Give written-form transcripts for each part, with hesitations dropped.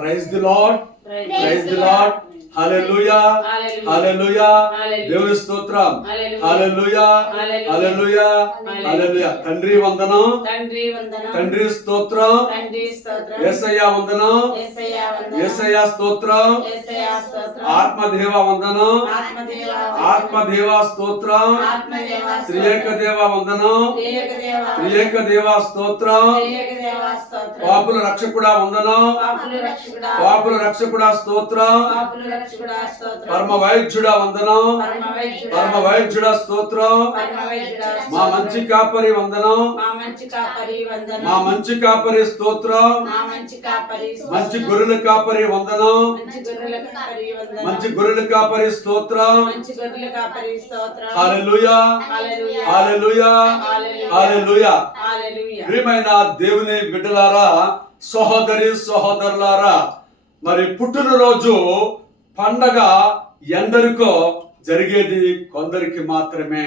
Praise the lord, praise the lord. Hallelujah, hallelujah. దేవుని స్తోత్రం. హల్లెలూయా, హల్లెలూయా, హల్లెలూయా. తండ్రి వందనం, తండ్రి స్తోత్రం. యేసయ్య వందనం, యేసయ్య స్తోత్రం. ఆత్మదేవ వందనం, ఆత్మదేవ స్తోత్రం. త్రియేక దేవ వందనం, త్రియేక దేవ స్తోత్రం. పాపుల రక్షకుడా వందనం, పాపుల రక్షకుడా స్తోత్రం. పరమ వైద్యుడా వందనం, పరమ వైద్యుడా స్తోత్రం. మా మంచి కాపరి వందనం, మా మంచి కాపరి స్తోత్రం. మంచి గొర్రెల కాపరి వందనం, మంచి గొర్రెల కాపరి స్తోత్రం. హల్లెలూయా, హల్లెలూయా, హల్లెలూయా. ప్రియమైన దేవుని బిడ్డలారా, సహోదరి సహోదరులారా, మరి పుట్టినరోజు పండగ ఎందరికో జరిగేది కొందరికి మాత్రమే.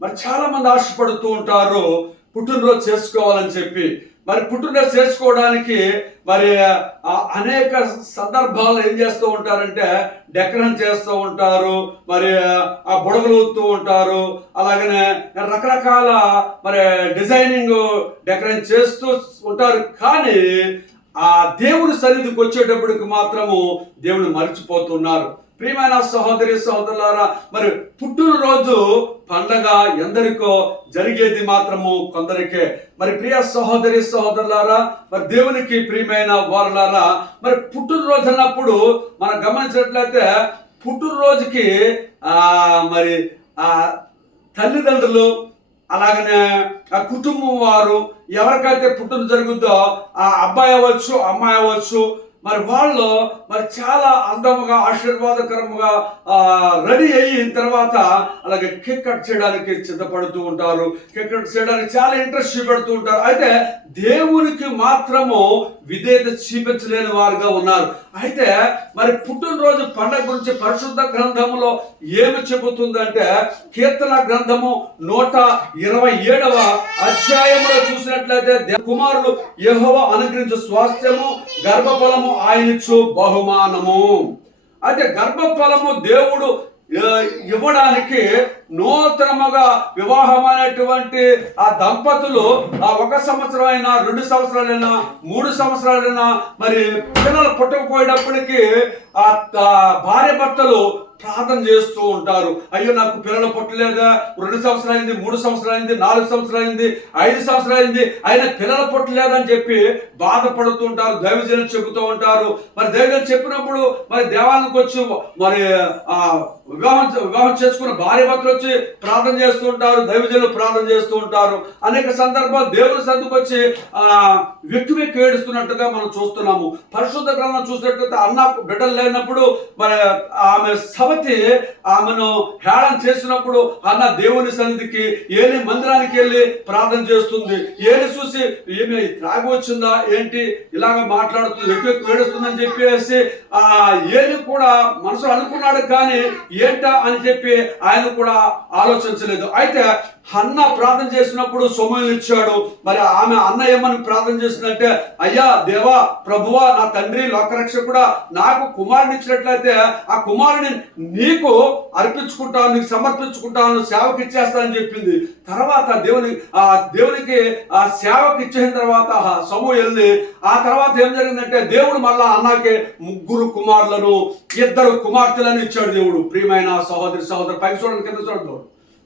మరి చాలా మంది ఆశపడుతూ ఉంటారు పుట్టినరోజు చేసుకోవాలని చెప్పి. మరి పుట్టినరోజు చేసుకోవడానికి మరి అనేక సందర్భాల్లో ఏం చేస్తూ ఉంటారంటే డెకరేషన్ చేస్తూ ఉంటారు, మరి ఆ బుడగలు ఊతూ ఉంటారు, అలాగనే రకరకాల మరి డిజైనింగ్ డెకరేషన్ చేస్తూ ఉంటారు. కానీ ఆ దేవుని సన్నిధికి వచ్చేటప్పటికి మాత్రము దేవుని మర్చిపోతున్నారు. ప్రియమైన సహోదరి సహోదరులారా, మరి పుట్టినరోజు పండగ ఎందరికో జరిగేది మాత్రము కొందరికే. మరి ప్రియ సహోదరి సహోదరులారా, మరి దేవునికి ప్రియమైన వారులారా, మరి పుట్టినరోజు అన్నప్పుడు మనం గమనించినట్లయితే పుట్టినరోజుకి మరి తల్లిదండ్రులు, అలాగనే ఆ కుటుంబం వారు ఎవరికైతే పుట్టిన జరుగుద్దో ఆ అబ్బాయి అవ్వచ్చు, అమ్మాయి అవ్వచ్చు, మరి వాళ్ళు మరి చాలా అందముగా ఆశీర్వాదకరముగా రెడీ అయిన తర్వాత అలాగే కేక్ కట్ చేయడానికి సిద్ధపడుతూ ఉంటారు. కేక్ కట్ చేయడానికి చాలా ఇంట్రెస్ట్ చూపెడుతూ ఉంటారు. అయితే దేవునికి మాత్రము విధేయత చూపించలేని వారుగా ఉన్నారు. అయితే మరి పుట్టినరోజు పండుగ గురించి పరిశుద్ధ గ్రంథములో ఏమి చెబుతుందంటే కీర్తన గ్రంథము 127వ అధ్యాయంలో చూసినట్లయితే కుమారులు యెహోవా అనుగ్రహించు స్వాస్థ్యము, గర్భఫలము ఆయనిచ్చు బహుమానము. అయితే గర్భఫలము దేవుడు ఇవ్వడానికి నూతనముగా వివాహమైనటువంటి ఆ దంపతులు ఆ 1 సంవత్సరం అయినా 2 సంవత్సరాలైనా 3 సంవత్సరాలైనా మరి పిల్లలు పుట్టకపోయేటప్పటికీ ఆ భార్య భర్తలు ప్రార్థన చేస్తూ ఉంటారు. అయ్యో నాకు పిల్లలు పుట్టలేదా, 2 సంవత్సరాలు అయింది, 3 సంవత్సరాలు అయింది, 4 సంవత్సరాలు అయింది, 5 సంవత్సరాలు అయింది, అయినా పిల్లలు పుట్టలేదని చెప్పి బాధపడుతూ ఉంటారు. దైవజనులు చెబుతూ ఉంటారు. మరి దైవజనులు చెప్పినప్పుడు మరి దేవాలయానికి వచ్చి మరి వివాహం చేసుకున్న భార్య భర్తలు వచ్చి ప్రార్థన చేస్తూ ఉంటారు, దైవజనులు ప్రార్థన చేస్తూ ఉంటారు. అనేక సందర్భాలు దేవుని సన్నిధికి వచ్చి వెక్కి వెక్కి ఏడుస్తున్నట్టుగా మనం చూస్తున్నాము. పరిశుద్ధ గ్రంథం చూసినట్లయితే అన్న బిడ్డలు లేనప్పుడు మరి ఆమె సవతి ఆమెను హేళన చేసినప్పుడు అన్న దేవుని సన్నిధికి ఏలి మందిరానికి వెళ్ళి ప్రార్థన చేస్తుంది. ఏలి చూసి ఏమి త్రాగి వచ్చిందా ఏంటి ఇలాగ మాట్లాడుతుంది, ఎక్కువ ఏడుస్తుందని చెప్పేసి ఏలి కూడా మనసులో అనుకున్నాడు. కానీ ఏంటా అని చెప్పి ఆయన కూడా ఆలోచించలేదు. అయితే అన్న ప్రార్థన చేసినప్పుడు సొమ్ములు ఇచ్చాడు. మరి ఆమె అన్న ఏమని ప్రార్థన చేసిందంటే, అయ్యా దేవా ప్రభువా నా తండ్రి లోకరక్షకుడా, నాకు కుమారుని ఇచ్చినట్లయితే ఆ కుమారుని నీకు అర్పించుకుంటాను, నీకు సమర్పించుకుంటాను, సేవకు ఇచ్చేస్తానని చెప్పింది. తర్వాత దేవునికి ఆ సేవకు ఇచ్చిన తర్వాత సమూయేలుని ఆ తర్వాత ఏం జరిగిందంటే దేవుడు మళ్ళా అన్నకి 3 కుమారులను 2 కుమార్తెలను ఇచ్చాడు దేవుడు. ప్రియమైన సహోదరి సహోదరు పైకి చూడండి, కింద చూడండి,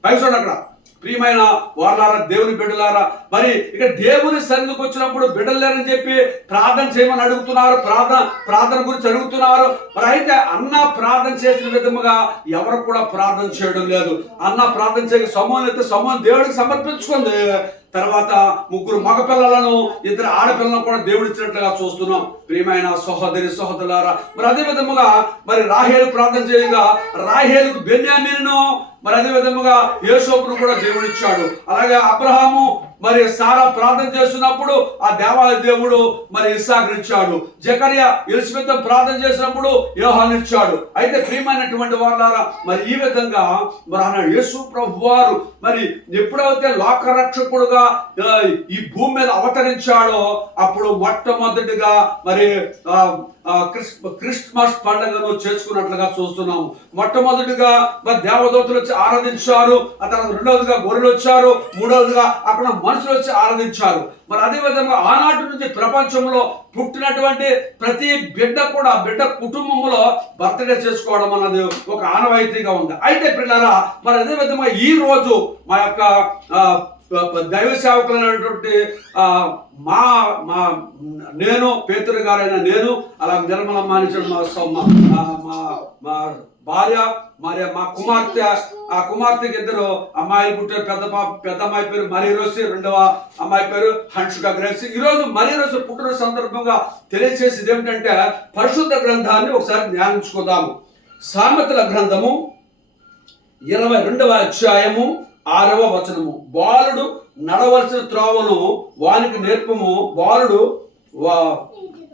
పైకి చూడండి. అక్కడ ప్రియమైన వారులారా, దేవుని బిడ్డలారా, మరి ఇక దేవుని సన్నిధికి వచ్చినప్పుడు బిడ్డలు లేరని చెప్పి ప్రార్థన చేయమని అడుగుతున్నారు, ప్రార్థన గురించి అడుగుతున్నారు. మరి అయితే అన్న ప్రార్థన చేసిన విధముగా ఎవరు కూడా ప్రార్థన చేయడం లేదు. అన్న ప్రార్థన చేయక సమూహం అయితే సమూహం దేవుడికి సమర్పించుకుంది. తర్వాత 3 మగపిల్లలను 2 ఆడపిల్లలను కూడా దేవుడు ఇచ్చినట్లుగా చూస్తున్నాం. ప్రియమైన సహోదరి సహోదరులారా, మరి అదే విధముగా మరి రాహేలు ప్రార్థన చేయగా రాహేలుకు బెన్యామీనును, మరి అదే విధముగా యోసేపును కూడా దేవుడు ఇచ్చాడు. అలాగే అబ్రహాము మరి సారా ప్రార్థన చేస్తున్నప్పుడు ఆ దేవాలయ దేవుడు మరి ఇస్సాకునిచ్చాడు. జకరియా ఎలిజబెత్ ప్రార్థన చేసినప్పుడు యోహానునిచ్చాడు. అయితే ప్రియమైనటువంటి వాళ్ళారా, మరి ఈ విధంగా మరి అన్నాడు యేసు ప్రభు వారు మరి ఎప్పుడైతే లోకరక్షకుడుగా ఈ భూమి మీద అవతరించాడో అప్పుడు మొట్టమొదటిగా మరి క్రిస్మస్ పండుగను చేసుకున్నట్లుగా చూస్తున్నాము. మొట్టమొదటిగా మరి దేవదూతలు వచ్చి ఆరాధించారు, ఆ తర్వాత రెండవదిగా గొర్రెలు వచ్చారు, మూడవదిగా అక్కడ మనుషులు వచ్చి ఆరాధించారు. మరి అదే విధంగా ఆనాటి నుంచి ప్రపంచంలో పుట్టినటువంటి ప్రతి బిడ్డ కూడా బిడ్డ కుటుంబంలో బర్త్డే చేసుకోవడం అన్నది ఒక ఆనవాయితీగా ఉంది. అయితే పిల్లరా, మరి అదే విధంగా ఈ రోజు మా యొక్క దైవ సేవకులైనటువంటి మా మా నేను పేతురు గారైన నేను, అలా నిర్మల మానించిన మా భార్య మరి మా కుమార్తె, ఆ కుమార్తెకి ఇద్దరు అమ్మాయిలు పుట్టారు. పెద్ద అమ్మాయి పేరు మరి రోసి, రెండవ అమ్మాయి పేరు హన్షిక గ్రేసి. ఈరోజు మరి రోజు పుట్టినరోజు సందర్భంగా తెలియజేసేది ఏమిటంటే పరిశుద్ధ గ్రంథాన్ని ఒకసారి ధ్యానించుకుందాము. సామెతల గ్రంథము 22వ అధ్యాయము 6వ వచనము. బాలుడు నడవలసిన త్రోవను వానికి నేర్పము, బాలుడు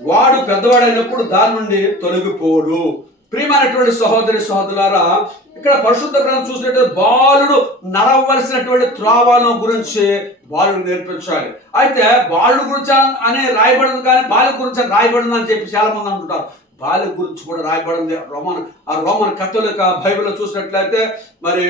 వాడు పెద్దవాడైనప్పుడు దాని నుండి తొలగిపోడు. ప్రియమైనటువంటి సహోదరి సహోదరులారా, ఇక్కడ పరిశుద్ధ గ్రంథం చూసినట్టు బాలుడు నడవలసినటువంటి త్రోవను గురించి బాలుడు నేర్పించాలి. అయితే బాలుడు గురించి అనే రాయబడింది, కానీ బాలుడు గురించి రాయబడింది అని చెప్పి చాలా మంది అంటుంటారు. బాల్య గురించి కూడా రాయబడింది. రోమన్ కథోలిక బైబిల్లో చూసినట్లయితే మరి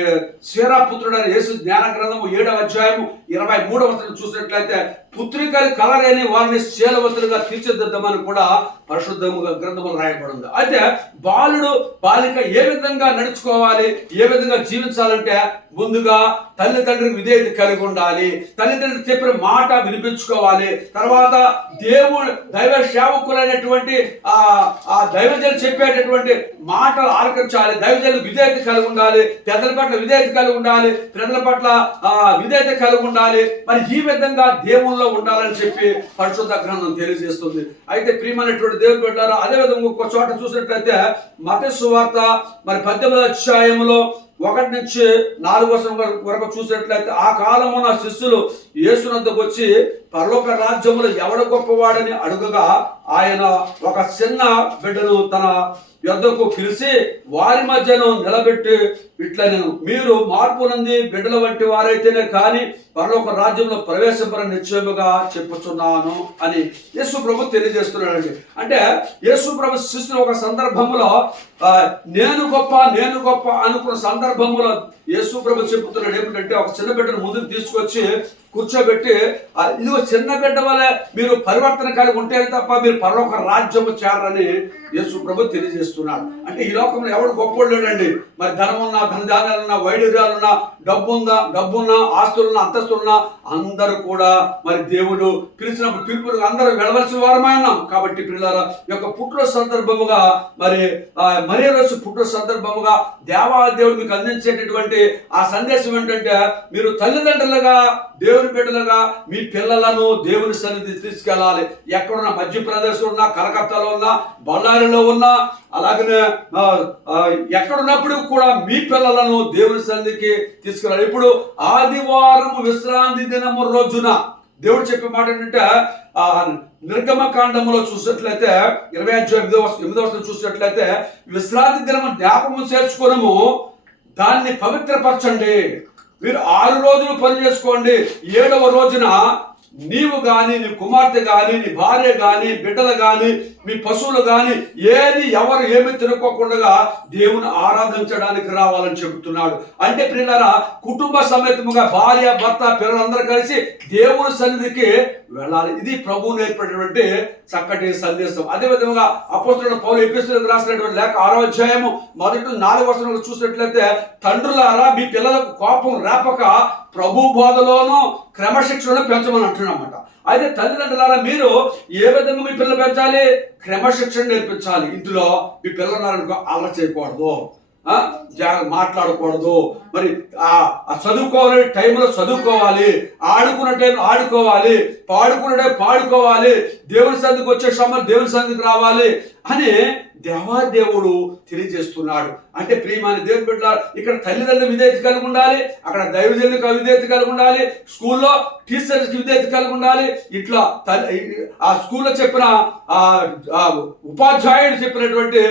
సేరా పుత్రుడైన యేసు జ్ఞాన గ్రంథము 7వ అధ్యాయము 23వ వచనం చూసినట్లయితే పుత్రికలు కలరేని వారిని శీలవంతులుగా తీర్చిదిద్దామని కూడా పరిశుద్ధ గ్రంథంలో రాయబడింది. అయితే బాలుడు బాలిక ఏ విధంగా నడుచుకోవాలి, ఏ విధంగా జీవించాలంటే ముందుగా తల్లిదండ్రులకు విధేయత కలిగి ఉండాలి, తల్లిదండ్రులు చెప్పిన మాట వినిపించుకోవాలి, తర్వాత దైవ సేవకులైనటువంటి ఆ దైవజనులు చెప్పేటటువంటి మాటలు ఆలకించాలి, దైవజనులు విధేయత కలిగి ఉండాలి, పెద్దల పట్ల విధేయత కలిగి ఉండాలి, ప్రజల పట్ల విధేయత కలిగి ఉండాలి. మరి ఈ విధంగా దేవుల్లో ఉండాలని చెప్పి పరిశుద్ధ గ్రంథం తెలియజేస్తుంది. అయితే ప్రియమైనటువంటి దేవుని బిడ్డలారా, అదే విధంగా ఒక చోట చూసినట్లయితే మత్తయి సువార్త మరి 18వ అధ్యాయంలో 1 నుంచి 4 వచనం వరకు చూసినట్లయితే ఆ కాలమున శిష్యులు యేసునొద్దకు వచ్చి పరలోక రాజ్యములో ఎవడు గొప్పవాడని అడుగగా ఆయన ఒక చిన్న బిడ్డను తన యొద్దకు పిలిచి వారి మధ్యను నిలబెట్టి ఇట్లా నేను మీరు మార్పు నంది బిడ్డల వంటి వారైతేనే కానీ పరలోక రాజ్యంలో ప్రవేశపరని నిశ్చయముగా చెప్పుచున్నాను అని యేసు ప్రభు తెలియజేస్తున్నాడండి. అంటే యేసు ప్రభు శిష్యులు ఒక సందర్భంలో నేను గొప్ప అనుకున్న సందర్భంలో యేసు ప్రభు చెబుతున్నాడు ఏమిటంటే ఒక చిన్న బిడ్డను ముందుకు తీసుకొచ్చి కూర్చోబెట్టి ఇదిగో చిన్న బిడ్డ వల్ల మీరు పరివర్తన కలిగి ఉంటే తప్ప మీరు పరలోక రాజ్యము చేరని యేసు ప్రభు తెలియజేస్తున్నాడు. అంటే ఈ లోకంలో ఎవడు గొప్పవాడు లేడండి. మరి ధనమున్నా, ధనధాన్యాలున్నా, వైడూర్యాలున్నా, డబ్బున్నా, ఆస్తులున్నా, అంతస్తులున్నా అందరూ కూడా మరి దేవుడు పిలిచినప్పుడు పిలుపులకు అందరూ వెళ్ళవలసిన వారమై ఉన్నాం. కాబట్టి పిల్లల యొక్క పుట్టిన సందర్భముగా మరి రోజు పుట్టిన సందర్భముగా దేవుడు మీకు అందించేటటువంటి ఆ సందేశం ఏంటంటే మీరు తల్లిదండ్రులుగా దేవుని బిడ్డలుగా మీ పిల్లలను దేవుని సన్నిధి తీసుకెళ్ళాలి. ఎక్కడున్నా మధ్యప్రదేశ్లో ఉన్నా, కలకత్తాలో ఉన్నా, బళ్ళారిలో ఉన్నా, అలాగనే ఎక్కడున్నప్పుడు కూడా మీ పిల్లలను దేవుని సన్నిధికి తీసుకెళ్ళాలి. ఇప్పుడు ఆదివారం విశ్రాంతి దినము రోజున దేవుడు చెప్పే మాట ఏంటంటే నిర్గమకాండంలో చూసినట్లయితే 28వ చూసినట్లయితే విశ్రాంతి దినము జ్ఞాపకం చేసుకునము, దాన్ని పవిత్రపరచండి. మీరు 6 రోజులు పని చేసుకోండి, 7వ రోజున నీవు కానీ, నీ కుమార్తె కానీ, నీ భార్య కానీ, బిడ్డలు కానీ, మీ పశువులు కానీ ఎవరు ఏమి తినుకోకుండా దేవుని ఆరాధించడానికి రావాలని చెబుతున్నాడు. అంటే ప్రియులారా, కుటుంబ సమేతముగా భార్య, భర్త, పిల్లలందరూ కలిసి దేవుని సన్నిధికి వెళ్ళాలి. ఇది ప్రభువు నేర్పేటటువంటి చక్కటి సందేశం. అదే విధంగా అపోస్తలుడైన పౌలు ఎఫెసీయులకు రాసినటువంటి లేఖ 6వ అధ్యాయము 1-4 వచనాలు చూసినట్లయితే తండ్రులారా మీ పిల్లలకు కోపం రేపక ప్రభు బోధలోనూ క్రమశిక్షణను పెంచమని అంటున్నమాట. అయితే తల్లిదండ్రులారా మీరు ఏ విధంగా మీ పిల్లలు పెంచాలి? క్రమశిక్షణ నేర్పించాలి. ఇందులో మీ పిల్లలు అల్లరి చేయకూడదు, మాట్లాడకూడదు, మరి చదువుకోవాలి టైంలో చదువుకోవాలి, ఆడుకున్న టైంలో ఆడుకోవాలి, పాడుకున్న టైం పాడుకోవాలి, దేవుని సన్నిధికి వచ్చే సమయం దేవుని సన్నిధికి రావాలి. అని దేవాదేవుడు తెలియజేస్తున్నాడు. అంటే ప్రియమైన దేవుని బిడ్డ, ఇక్కడ తల్లిదండ్రులు విధేయత కలిగి ఉండాలి, అక్కడ దైవజనులకు విధేయత కలిగి ఉండాలి, స్కూల్లో టీచర్స్కి విధేయత కలిగి ఉండాలి. ఇట్లా ఆ స్కూల్లో చెప్పిన ఉపాధ్యాయుడు చెప్పినటువంటి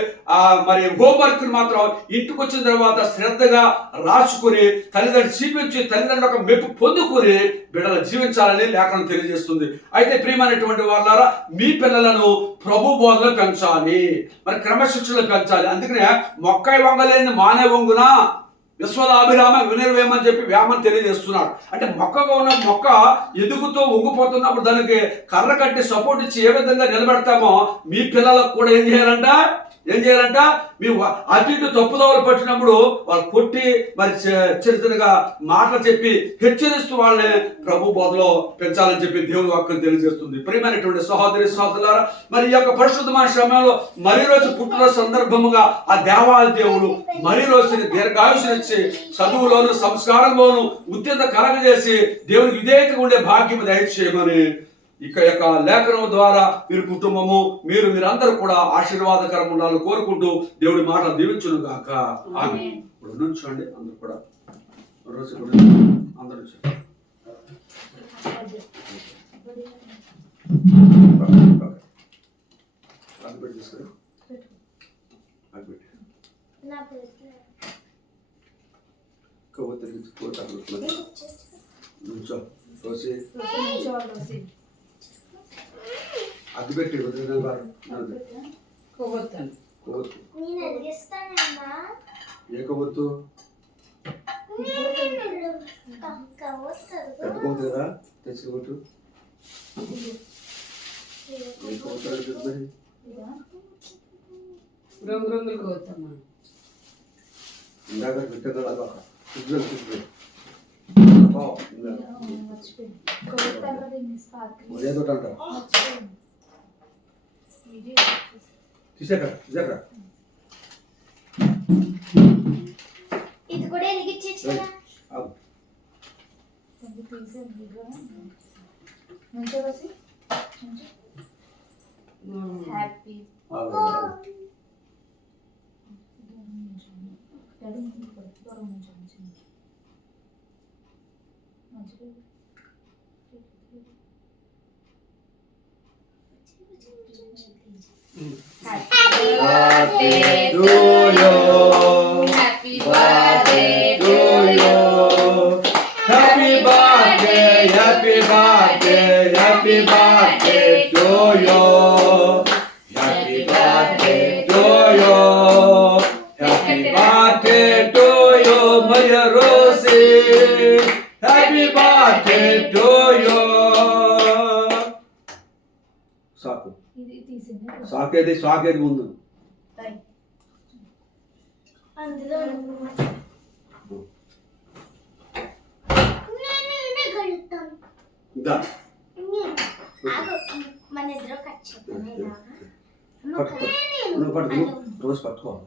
మరి హోంవర్క్ మాత్రం ఇంటికి వచ్చిన తర్వాత శ్రద్ధగా రాసుకుని తల్లిదండ్రులు చూపించి తల్లిదండ్రుల యొక్క మెప్పు పొందుకుని బిడ్డలు జీవించాలని లేఖనం తెలియజేస్తుంది. అయితే ప్రియమైనటువంటి వాళ్ళారా, మీ పిల్లలను ప్రభు బోధలో పెంచాలి, మరి క్రమశిక్షణలో పెంచాలి. అందుకనే మొక్కై వంగలేని మానే వంగున విశ్వలాభిరామ వినిర్వేమని చెప్పి వేమని తెలియజేస్తున్నాడు. అంటే మొక్కగా ఉన్న మొక్క ఎదుగుతూ వంగిపోతున్నప్పుడు దానికి కర్ర కట్టి సపోర్ట్ ఇచ్చి ఏ విధంగా నిలబెడతామో మీ పిల్లలకు కూడా ఏం చేయాలంట మీ అటు ఇటు తప్పుదోవలు పట్టినప్పుడు వాళ్ళు కొట్టి మరి చిన్నగా మాటలు చెప్పి హెచ్చరిస్తూ వాళ్ళని ప్రభు బోధలో పెంచాలని చెప్పి దేవుని వాక్యం తెలియజేస్తుంది. ప్రియమైనటువంటి సహోదరి సహోదరులారా, మరి ఈ యొక్క పరిశుద్ధమైన సమయంలో మరి రోజు పుట్టినరోజు సందర్భముగా ఆ దేవాది దేవుడు మరి రోజుని దీర్ఘాయుషునిచ్చి చదువులోను సంస్కారంలోను ఉత్తీర్ణత కలగజేసి దేవునికి విధేయతగా ఉండే భాగ్యం దయచేయమని ఇక యొక్క లేఖనం ద్వారా మీరు కుటుంబము మీరందరూ కూడా ఆశీర్వాదకరం ఉండాలని కోరుకుంటూ దేవుడి మాట దీవించును గాక. ఆమేన్. ఇప్పుడు నుంచోండి అందరూ కూడా రోజు అందరూ నుంచో అది పెట్టి ఏ కొవ్వొత్తు పెట్టుకోవద్దురా తెచ్చుకోవద్దు. ఇందాక పెట్టేదా తీసాక ఇది కూడా ఎలిగించచ్చు కదా. Happy birthday to you. Happy birthday to you. Happy birthday, happy birthday, happy birthday to you. Happy birthday to you. Happy birthday to you, Maya Rosie. Happy birthday to you. సాకేది ముందు రోజు పట్టుకోవాలి.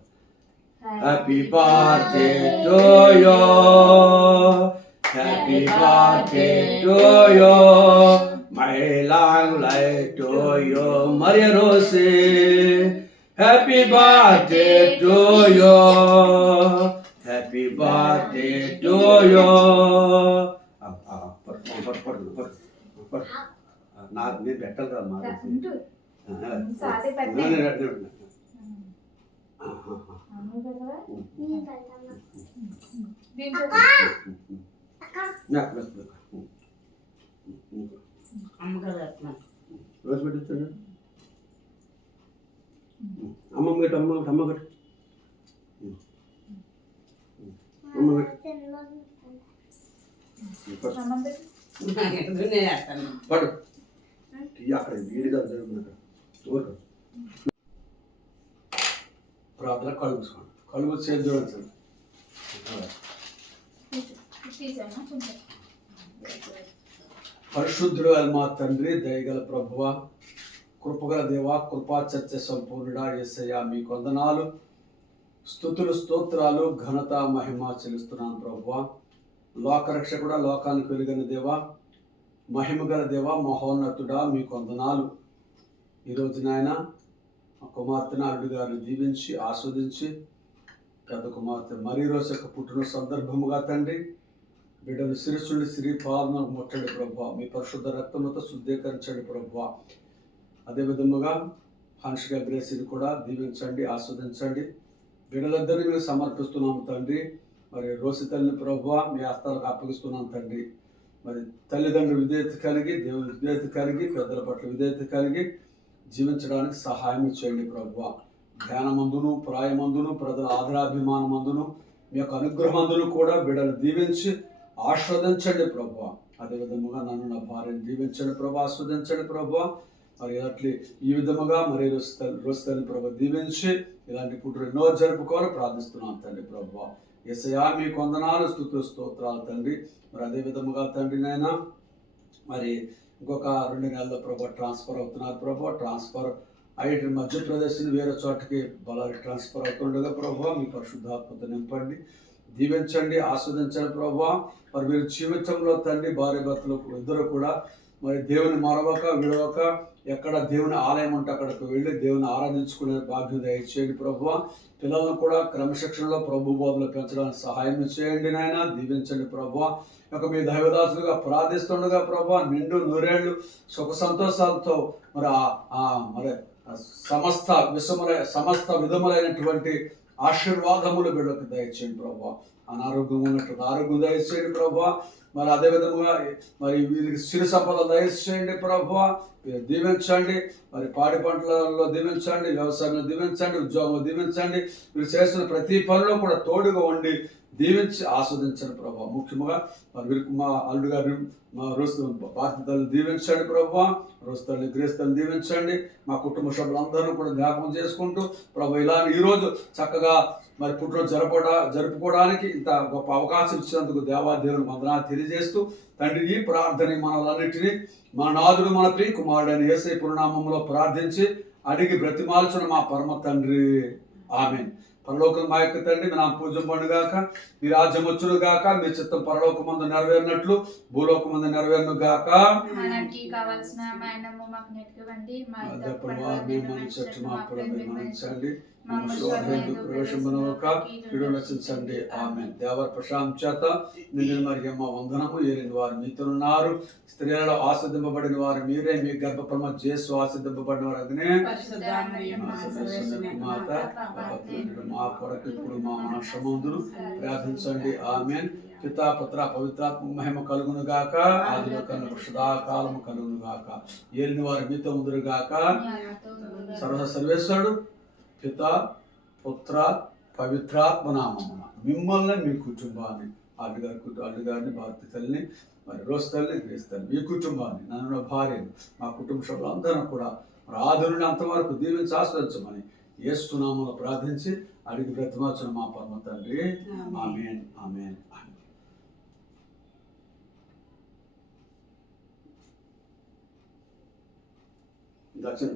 Happy birthday to you, happy birthday to you, my long life to you, Maria Rosie. Happy birthday to you. Happy birthday to you. నాకు నేను పెట్టాలి మా రోజు పెట్టుతాడు. అమ్మమ్మ గట్టు అమ్మ గట్టు పడు అక్కడ వీడిగా ప్రార్థన కళ్ళు మూసుకోండి. కళ్ళు మూసి చేసి చూడండి. పరిశుద్ధుడు మా తండ్రి, దయగల ప్రభువ, కృపగల దేవ, కృపాచర్య సంపూర్ణుడా యేసయ్య, మీ వందనాలు, స్తుతులు, స్తోత్రాలు, ఘనత, మహిమ చెల్లిస్తున్నాను ప్రభువ. లోకరక్షకుడా, లోకానికి వెలుగని దేవ, మహిమగల దేవ, మహోన్నతుడా, మీ వందనాలు. ఈరోజు నాయన మా కుమార్తెను అల్లుడు గారిని దీవించి ఆస్వాదించి, పెద్ద కుమార్తె మరీ రోజు యొక్క పుట్టిన సందర్భముగా తండ్రి బిడ్డను శిరస్సుని శ్రీ పాదములకు ముట్టండి ప్రభువా. మీ పరిశుద్ధ రక్తముతో శుద్ధీకరించండి ప్రభువా. అదే విధముగా హన్షిక గ్రేసిని కూడా దీవించండి, ఆస్వాదించండి. బిడ్డలందరినీ మేము సమర్పిస్తున్నాము తండ్రి. మరి రోసి తల్లిని ప్రభువా మీ హస్తాలకు అప్పగిస్తున్నాం తండ్రి. మరి తల్లిదండ్రులు విధేయత కలిగి, దేవుని విధేయత కలిగి, పెద్దల పట్ల విధేయత కలిగి జీవించడానికి సహాయం చేయండి ప్రభువా. జ్ఞానమందును, ప్రాయమందును, ప్రజల ఆదరాభిమానమందును, మీ యొక్క అనుగ్రహమందును కూడా బిడ్డలు దీవించి ఆస్వాదించండి ప్రభువా. అదేవిధముగా నన్ను నా భార్యను దీవించండి ప్రభు, ఆస్వాదించండి ప్రభువా. మరి ఇలాంటి ఈ విధముగా మరి రోజుతల్లి ప్రభు దీవించి ఇలాంటి పుట్టు ఎన్నో జరుపుకోవాలని ప్రార్థిస్తున్నాను తండ్రి ప్రభువా. యేసయ్యా మీ కొందనాలు స్తుతులు స్తోత్రాలు తండ్రి. మరి అదే విధముగా తండ్రి నాయన మరి ఇంకొక 2 నెలల ప్రభు ట్రాన్స్ఫర్ అవుతున్నారు ప్రభు. ట్రాన్స్ఫర్ అయ్యి మధ్యప్రదేశ్ వేరే చోటకి బలారి ట్రాన్స్ఫర్ అవుతుండగా ప్రభు మీ పరిశుద్ధాత్మత నింపండి, దీవించండి, ఆస్వాదించండి ప్రభు. మరి వీరి జీవితంలో తండ్రి భార్య భర్తలు ఇద్దరు కూడా మరి దేవుని మరవక విడవక ఎక్కడ దేవుని ఆలయం ఉంటే అక్కడికి వెళ్ళి దేవుని ఆరాధించుకునే భాగ్యం దయచేయండి ప్రభువా. పిల్లలను కూడా క్రమశిక్షణలో ప్రభు బోధనలు పెంచడానికి సహాయం చేయండి నాయన, దీవించండి ప్రభువా. ఒక మీ దైవదాసులుగా ప్రార్థిస్తుండగా ప్రభువా నిండు నూరేళ్లు సుఖ సంతోషాలతో మరి మరి సమస్త విధములైనటువంటి ఆశీర్వాదములు బిడ్డలకు దయచేయండి ప్రభువా. అనారోగ్యం ఉన్నట్టు ఆరోగ్యం దయచేయండి ప్రభువా. మరి అదేవిధముగా మరి వీరికి సిరి సంపద దయచేయండి ప్రభువా, దీవించండి. మరి పాడి పంటలలో దీవించండి, వ్యవసాయంలో దీవించండి, ఉద్యోగంలో దీవించండి. మీరు చేసిన ప్రతి పనిలో కూడా తోడుగా ఉండి దీవించి ఆస్వాదించండి ప్రభావ. ముఖ్యంగా మరి వీరికి మా అల్లుడు గారిని మా రోజు బాధ్యతలను దీవించండి ప్రభావ. రోజుతల్ని గ్రేస్తల్ని దీవించండి. మా కుటుంబ సభ్యులందరూ కూడా జ్ఞాపకం చేసుకుంటూ ప్రభు ఇలా ఈరోజు చక్కగా మరి పుట్టినరోజు జరుపుకోవడానికి ఇంత గొప్ప అవకాశం ఇచ్చినందుకు దేవాదేవుని వందనాలు తెలియజేస్తూ తండ్రి ఈ ప్రార్థన మనలన్నింటినీ మన నాదుడు మన ప్రియ కుమారుడైన యేసయ్య పురునామములో ప్రార్థించి అడిగి బ్రతిమాల్చిన మా పరమ తండ్రి, ఆమేన్. పరలోకం మా యొక్క తండ్రి మీ నామం పూజింపబడును గాక, మీ రాజ్యం వచ్చును గాక, మీ చిత్తం పరలోకమందు నెరవేరినట్లు భూలోకమందు నెరవేరును గాక. మనకి కావాల్సిన మాయనము మాకు నెట్టుకోండి, మా మన్నించండి, ప్రవేశమునక కీడు రచించండి. ఆమేన్. దేవర ప్రశాంత్ చేత నిన్ను మరి అమ్మ వందనము. ఏలిన వారు మీతో ఉన్నారు, స్త్రీలలో ఆస్వాదింపబడిన వారు మీరే, మీ గర్భఫలము యేసు ఆస్వాదింపబడిన వారు అగ్నే మాత మా కొరకు ఇప్పుడు మా మనశ్రమందును ప్రార్థించండి. ఆమేన్. పితా పుత్ర పవిత్రాత్మ మహిమ కలుగును గాక, ఆదిలో కన్నా సదాకాలము కలుగును గాక. ఏలిన వారు మీతో ఉందురు గాక. సర్వేశ్వరుడు పితా పుత్ర పవిత్రాత్మ నామమున మిమ్మల్ని మీ కుటుంబాన్ని అల్లుగారిని భారతి తల్లిని మరి రోజు తల్లిని గ్రేస్తాను మీ కుటుంబాన్ని నన్ను భార్యను మా కుటుంబ సభ్యులందరూ కూడా మరి ఆదురుని అంతవరకు దీవించి ఆస్వాదించమని యేసు నామములో ప్రార్థించి అడిగి బ్రతిమార్చిన మా పరమ తండ్రి, ఆమేన్, ఆమేన్, ఆమేన్. దక్షిణ